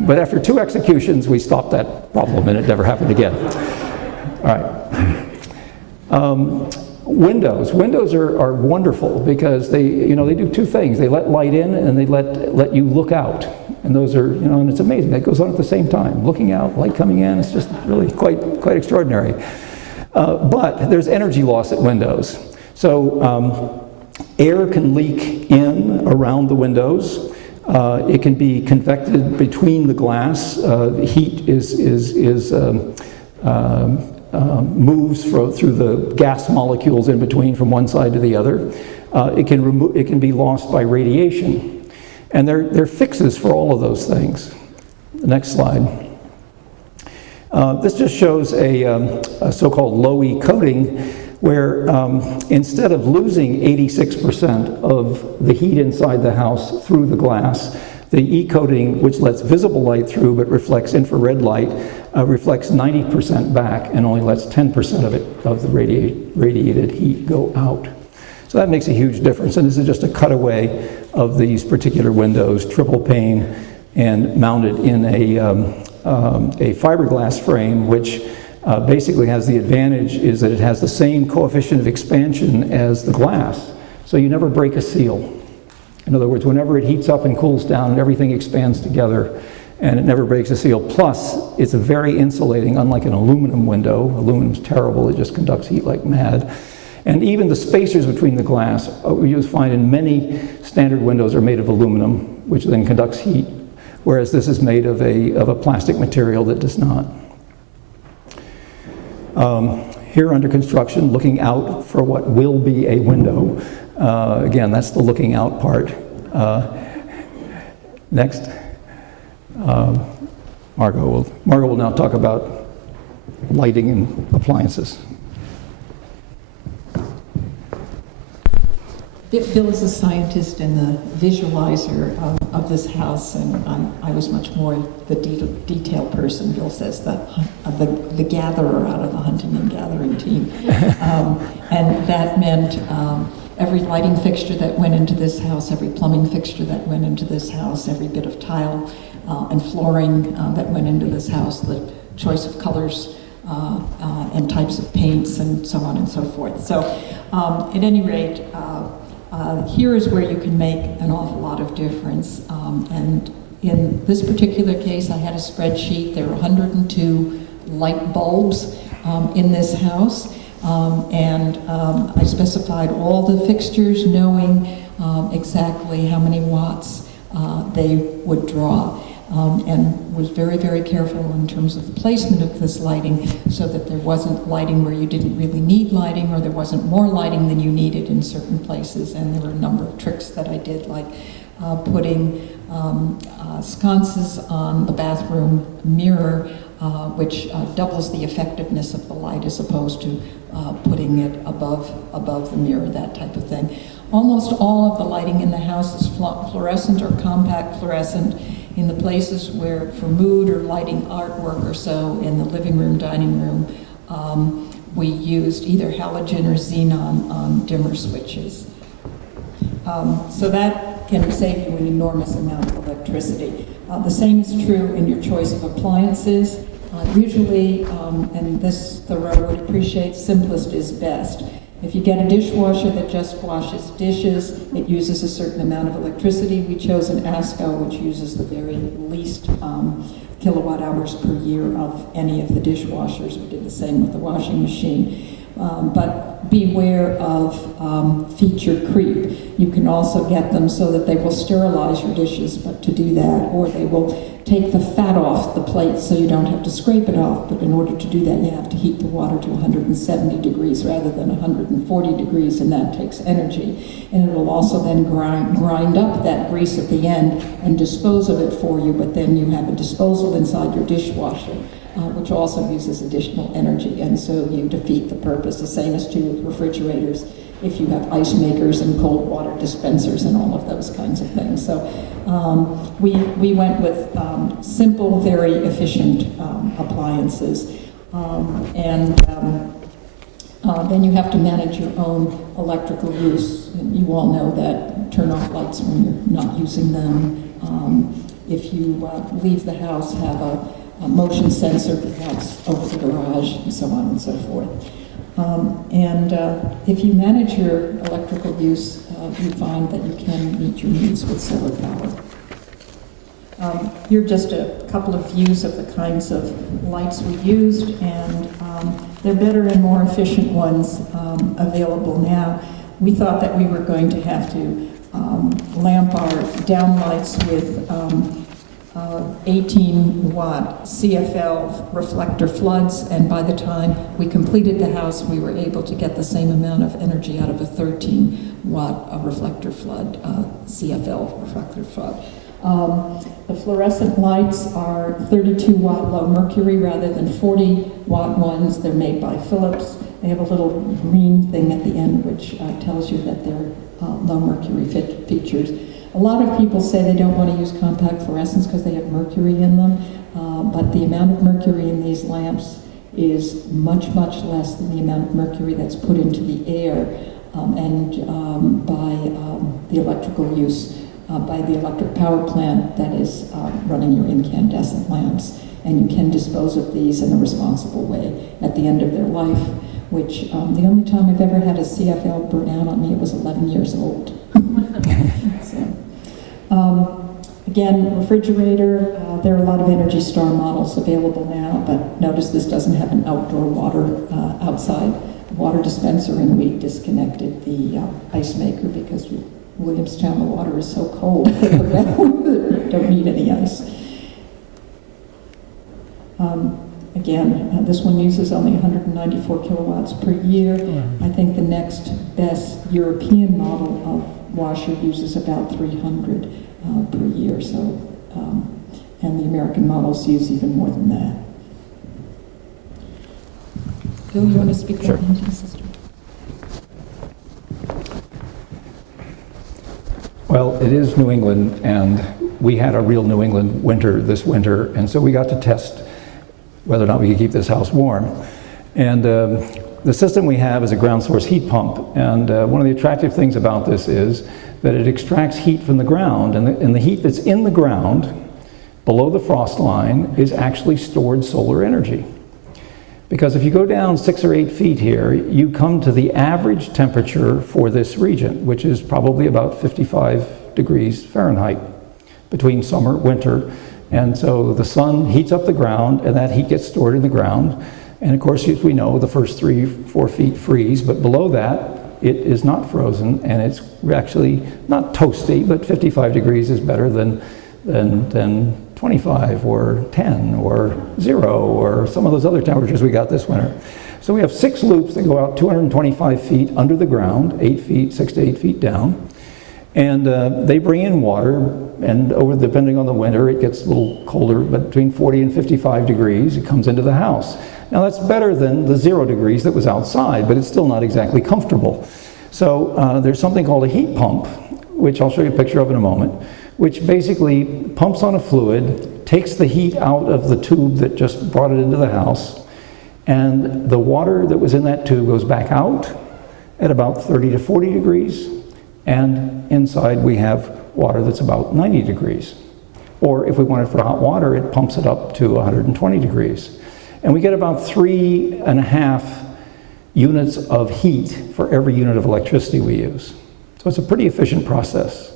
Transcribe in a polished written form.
But after 2 executions, we stopped that problem and it never happened again. All right. Windows are wonderful because they do 2 things. They let light in and they let you look out. And those are, and it's amazing. That goes on at the same time. Looking out, light coming in, it's just really quite extraordinary. But there's energy loss at windows. So air can leak in around the windows. It can be convected between the glass. Heat moves through the gas molecules in between from one side to the other. It can be lost by radiation. And there are fixes for all of those things. The next slide. This just shows a so-called low-E coating where instead of losing 86% of the heat inside the house through the glass, the E-coating, which lets visible light through but reflects infrared light, reflects 90% back and only lets 10% of the radiated heat go out. So that makes a huge difference, and this is just a cutaway of these particular windows, triple pane, and mounted in a fiberglass frame, which basically has the advantage is that it has the same coefficient of expansion as the glass, so you never break a seal. In other words, whenever it heats up and cools down, everything expands together, and it never breaks a seal. Plus, it's very insulating, unlike an aluminum window. Aluminum's terrible, it just conducts heat like mad. And even the spacers between the glass, you'll find in many standard windows are made of aluminum, which then conducts heat, whereas this is made of a plastic material that does not. Here under construction, looking out for what will be a window. Again, that's the looking out part. Next. Margot will now talk about lighting and appliances. Bill is a scientist and the visualizer of this house, and I was much more the detail person. Bill says the gatherer out of the hunting and gathering team. And that meant every lighting fixture that went into this house, every plumbing fixture that went into this house, every bit of tile and flooring that went into this house, the choice of colors and types of paints and so on and so forth. So at any rate, here is where you can make an awful lot of difference. And in this particular case, I had a spreadsheet. There were 102 light bulbs in this house. And I specified all the fixtures, knowing exactly how many watts they would draw. And was very, very careful in terms of the placement of this lighting so that there wasn't lighting where you didn't really need lighting, or there wasn't more lighting than you needed in certain places. And there were a number of tricks that I did, like putting sconces on the bathroom mirror, which doubles the effectiveness of the light as opposed to putting it above the mirror, that type of thing. Almost all of the lighting in the house is fluorescent or compact fluorescent. In the places where, for mood or lighting artwork or so, in the living room, dining room, we used either halogen or xenon on dimmer switches. So that can save you an enormous amount of electricity. The same is true in your choice of appliances. Usually, and this Thoreau would appreciate, simplest is best. If you get a dishwasher that just washes dishes, it uses a certain amount of electricity. We chose an ASCO, which uses the very least kilowatt hours per year of any of the dishwashers. We did the same with the washing machine. But beware of feature creep. You can also get them so that they will sterilize your dishes, but to do that, or they will take the fat off the plate so you don't have to scrape it off, but in order to do that you have to heat the water to 170 degrees rather than 140 degrees, and that takes energy. And it will also then grind up that grease at the end and dispose of it for you, but then you have a disposal inside your dishwasher, which also uses additional energy, and so you defeat the purpose. The same is true with refrigerators if you have ice makers and cold water dispensers and all of those kinds of things. So we went with simple, very efficient appliances. Then you have to manage your own electrical use. And you all know that turn off lights when you're not using them. if you leave the house, have a motion sensor perhaps over the garage and so on and so forth. If you manage your electrical use, you find that you can meet your needs with solar power. Here are just a couple of views of the kinds of lights we used, and they're better and more efficient ones available now. We thought that we were going to have to lamp our downlights with 18-watt CFL reflector floods, and by the time we completed the house, we were able to get the same amount of energy out of a 13-watt reflector flood, CFL reflector flood. The fluorescent lights are 32-watt low mercury rather than 40-watt ones. They're made by Philips. They have a little green thing at the end which tells you that they're low mercury features. A lot of people say they don't want to use compact fluorescents because they have mercury in them, but the amount of mercury in these lamps is much, much less than the amount of mercury that's put into the air by the electrical use, by the electric power plant that is running your incandescent lamps. And you can dispose of these in a responsible way at the end of their life, which the only time I've ever had a CFL burn out on me, it was 11 years old. Again, refrigerator, there are a lot of Energy Star models available now, but notice this doesn't have an outdoor water outside water dispenser, and we disconnected the ice maker because Williamstown, the water is so cold don't need any ice. Again, this one uses only 194 kilowatts per year. I think the next best European model of washer uses about 300 per year. So, and the American models use even more than that. Bill, you want to speak about the heating system? Well, it is New England, and we had a real New England winter this winter, and so we got to test whether or not we could keep this house warm. And the system we have is a ground source heat pump, and one of the attractive things about this is that it extracts heat from the ground, and the heat that's in the ground below the frost line is actually stored solar energy. Because if you go down 6 or 8 feet here, you come to the average temperature for this region, which is probably about 55 degrees Fahrenheit between summer, winter. And so the sun heats up the ground, and that heat gets stored in the ground. And of course, as we know, the first 3-4 feet freeze, but below that, it is not frozen, and it's actually not toasty, but 55 degrees is better than 25 or 10 or 0 or some of those other temperatures we got this winter. So we have 6 loops that go out 225 feet under the ground, 6 to 8 feet down. And they bring in water, and depending on the winter, it gets a little colder, but between 40 and 55 degrees, it comes into the house. Now that's better than the 0 degrees that was outside, but it's still not exactly comfortable. So there's something called a heat pump, which I'll show you a picture of in a moment, which basically pumps on a fluid, takes the heat out of the tube that just brought it into the house, and the water that was in that tube goes back out at about 30 to 40 degrees, and inside we have water that's about 90 degrees. Or if we want it for hot water, it pumps it up to 120 degrees. And we get about 3.5 units of heat for every unit of electricity we use. So it's a pretty efficient process.